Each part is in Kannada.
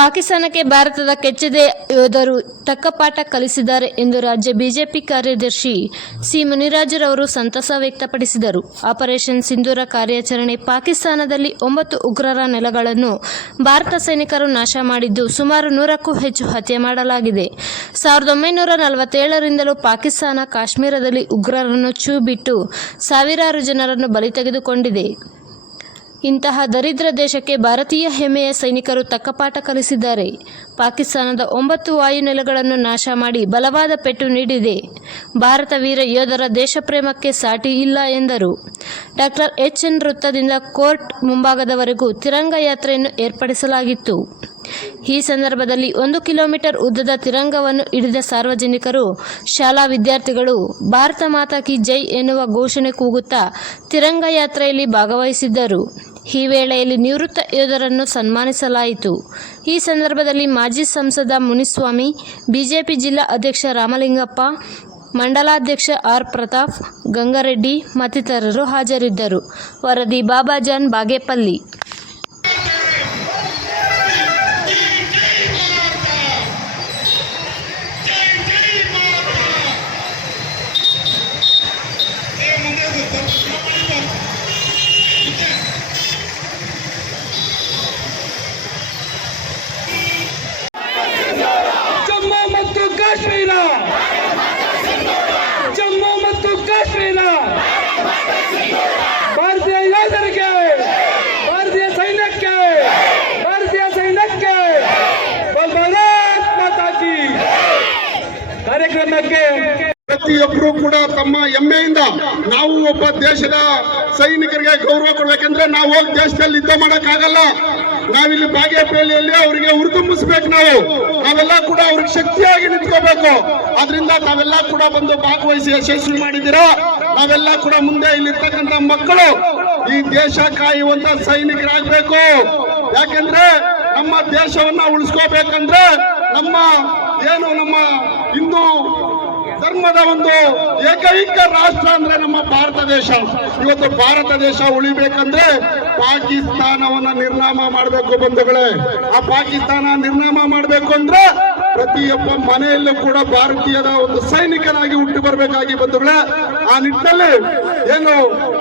ಪಾಕಿಸ್ತಾನಕ್ಕೆ ಭಾರತದ ಕೆಚ್ಚೆದೆ ಯೋಧರು ತಕ್ಕ ಪಾಠ ಕಲಿಸಿದ್ದಾರೆ ಎಂದು ರಾಜ್ಯ ಬಿಜೆಪಿ ಕಾರ್ಯದರ್ಶಿ ಸಿ ಮುನಿರಾಜುರವರು ಸಂತಸ ವ್ಯಕ್ತಪಡಿಸಿದರು. ಆಪರೇಷನ್ ಸಿಂಧೂರ ಕಾರ್ಯಾಚರಣೆ ಪಾಕಿಸ್ತಾನದಲ್ಲಿ 9 ಉಗ್ರರ ನೆಲೆಗಳನ್ನು ಭಾರತ ಸೈನಿಕರು ನಾಶ ಮಾಡಿದ್ದು, ಸುಮಾರು 100ಕ್ಕೂ ಹೆಚ್ಚು ಹತ್ಯೆ ಮಾಡಲಾಗಿದೆ. 1947ರಿಂದಲೂ ಪಾಕಿಸ್ತಾನ ಕಾಶ್ಮೀರದಲ್ಲಿ ಉಗ್ರರನ್ನು ಛೂ ಬಿಟ್ಟು ಸಾವಿರಾರು ಜನರನ್ನು ಬಲಿ ತೆಗೆದುಕೊಂಡಿದೆ. ಇಂತಹ ದರಿದ್ರ ದೇಶಕ್ಕೆ ಭಾರತೀಯ ಹೆಮ್ಮೆಯ ಸೈನಿಕರು ತಕ್ಕ ಪಾಠ ಕಲಿಸಿದ್ದಾರೆ. ಪಾಕಿಸ್ತಾನದ 9 ವಾಯುನೆಲೆಗಳನ್ನು ನಾಶ ಮಾಡಿ ಬಲವಾದ ಪೆಟ್ಟು ನೀಡಿದೆ. ಭಾರತ ವೀರ ಯೋಧರ ದೇಶಪ್ರೇಮಕ್ಕೆ ಸಾಟಿ ಇಲ್ಲ ಎಂದರು. ಡಾಕ್ಟರ್ ಎಚ್.ಎನ್. ವೃತ್ತದಿಂದ ಕೋರ್ಟ್ ಮುಂಭಾಗದವರೆಗೂ ತಿರಂಗ ಯಾತ್ರೆಯನ್ನು ಏರ್ಪಡಿಸಲಾಗಿತ್ತು. ಈ ಸಂದರ್ಭದಲ್ಲಿ 1 ಕಿಲೋಮೀಟರ್ ಉದ್ದದ ತಿರಂಗವನ್ನು ಹಿಡಿದ ಸಾರ್ವಜನಿಕರು, ಶಾಲಾ ವಿದ್ಯಾರ್ಥಿಗಳು ಭಾರತ ಮಾತಾ ಕಿ ಜೈ ಎನ್ನುವ ಘೋಷಣೆ ಕೂಗುತ್ತಾ ತಿರಂಗ ಯಾತ್ರೆಯಲ್ಲಿ ಭಾಗವಹಿಸಿದ್ದರು. ಈ ವೇಳೆಯಲ್ಲಿ ನಿವೃತ್ತ ಯೋಧರನ್ನು ಸನ್ಮಾನಿಸಲಾಯಿತು. ಈ ಸಂದರ್ಭದಲ್ಲಿ ಮಾಜಿ ಸಂಸದ ಮುನಿಸ್ವಾಮಿ, ಬಿಜೆಪಿ ಜಿಲ್ಲಾ ಅಧ್ಯಕ್ಷ ರಾಮಲಿಂಗಪ್ಪ, ಮಂಡಲಾಧ್ಯಕ್ಷ ಆರ್. ಪ್ರತಾಪ್, ಗಂಗಾರೆಡ್ಡಿ ಮತ್ತಿತರರು ಹಾಜರಿದ್ದರು. ವರದಿ ಬಾಬಾಜಾನ್ ಬಾಗೇಪಲ್ಲಿ. ಜಮ್ಮು ಮತ್ತು ಕಾಶ್ಮೀರ ಭಾರತೀಯ ಯೋಧರಿಗೆ, ಭಾರತೀಯ ಸೈನ್ಯಕ್ಕೆ ಭಾರತ್ ಮಾತಾ ಕಿ ಕಾರ್ಯಕ್ರಮಕ್ಕೆ ಪ್ರತಿಯೊಬ್ಬರು ಕೂಡ ತಮ್ಮ ಹೆಮ್ಮೆಯಿಂದ ನಾವು ಒಬ್ಬ ದೇಶದ ಸೈನಿಕರಿಗೆ ಗೌರವ ಕೊಡ್ಬೇಕಂದ್ರೆ ನಾವು ಹೋಗಿ ದೇಶದಲ್ಲಿ ಯುದ್ಧ ಮಾಡಕ್ಕಾಗಲ್ಲ. ನಾವಿಲ್ಲಿ ಬಾಗೇಪಲ್ಲಿಯಲ್ಲಿ ಅವರಿಗೆ ಹುರಿದುಂಬಿಸ್ಬೇಕು. ನಾವೆಲ್ಲ ಕೂಡ ಅವ್ರಿಗೆ ಶಕ್ತಿಯಾಗಿ ನಿಂತ್ಕೋಬೇಕು. ಆದ್ರಿಂದ ತಾವೆಲ್ಲ ಕೂಡ ಬಂದು ಭಾಗವಹಿಸಿ ಯಶಸ್ವಿ ಮಾಡಿದ್ದೀರಾ. ನಾವೆಲ್ಲ ಕೂಡ ಮುಂದೆ ಇಲ್ಲಿರ್ತಕ್ಕಂಥ ಮಕ್ಕಳು ಈ ದೇಶ ಕಾಯುವಂತ ಸೈನಿಕರಾಗಬೇಕು. ಯಾಕೆಂದ್ರೆ ನಮ್ಮ ದೇಶವನ್ನ ಉಳಿಸ್ಕೋಬೇಕಂದ್ರೆ ನಮ್ಮ ಹಿಂದೂ ಧರ್ಮದ ಒಂದು ಏಕೈಕ ರಾಷ್ಟ್ರ ಅಂದ್ರೆ ನಮ್ಮ ಭಾರತ ದೇಶ. ಇವತ್ತು ಭಾರತ ದೇಶ ಉಳಿಬೇಕಂದ್ರೆ ಪಾಕಿಸ್ತಾನವನ್ನ ನಿರ್ನಾಮ ಮಾಡಬೇಕು ಬಂಧುಗಳೇ. ಆ ಪಾಕಿಸ್ತಾನ ನಿರ್ನಾಮ ಮಾಡಬೇಕು ಅಂದ್ರೆ ಪ್ರತಿಯೊಬ್ಬ ಮನೆಯಲ್ಲೂ ಕೂಡ ಭಾರತೀಯದ ಒಂದು ಸೈನಿಕನಾಗಿ ಹುಟ್ಟಿ ಬರಬೇಕಾಗಿ ಬಂಧುಗಳೇ. ಆ ನಿಟ್ಟಿನಲ್ಲಿ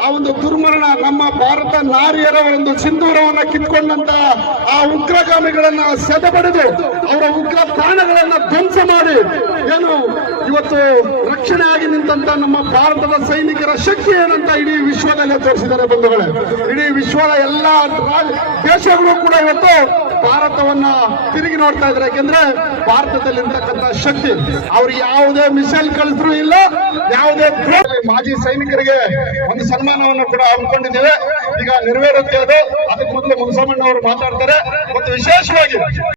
ಆ ಒಂದು ದುರ್ಮರಣ ನಮ್ಮ ಭಾರತ ನಾರಿಯರ ಒಂದು ಸಿಂಧೂರವನ್ನ ಕಿತ್ಕೊಂಡಂತ ಆ ಉಗ್ರಗಾಮಿಗಳನ್ನ ಸೆದೆಬಡಿದು ಅವರ ಉಗ್ರ ತಾಣಗಳನ್ನ ಧ್ವಂಸ ಮಾಡಿ ಇವತ್ತು ರಕ್ಷಣೆ ಆಗಿ ನಿಂತ ನಮ್ಮ ಭಾರತದ ಸೈನಿಕರ ಶಕ್ತಿ ಏನಂತ ಇಡೀ ವಿಶ್ವದಲ್ಲೇ ತೋರಿಸಿದ್ದಾರೆ ಬಂಧುಗಳೇ. ಇಡೀ ವಿಶ್ವದ ಎಲ್ಲಾ ದೇಶಗಳು ಕೂಡ ಇವತ್ತು ಭಾರತವನ್ನ ತಿರುಗಿ ನೋಡ್ತಾ ಇದ್ದಾರೆ. ಯಾಕೆಂದ್ರೆ ಭಾರತದಲ್ಲಿರ್ತಕ್ಕಂಥ ಶಕ್ತಿ ಅವ್ರಿಗೆ ಯಾವುದೇ ಮಿಸೈಲ್ ಕಳಿಸ್ರು ಇಲ್ಲ, ಯಾವುದೇ ಮಾಜಿ ಸೈನಿಕರಿಗೆ ಒಂದು ಸನ್ಮಾನವನ್ನು ಕೂಡ ಹಮ್ಮಿಕೊಂಡಿದ್ದೇವೆ. ಈಗ ನೆರವೇರುತ್ತೆ ಅದು. ಅದಕ್ಕೆ ಮೊದಲು ಮುನಿಸ್ವಾಮಣ್ಣ ಅವರು ಮಾತಾಡ್ತಾರೆ. ಮತ್ತು ವಿಶೇಷವಾಗಿ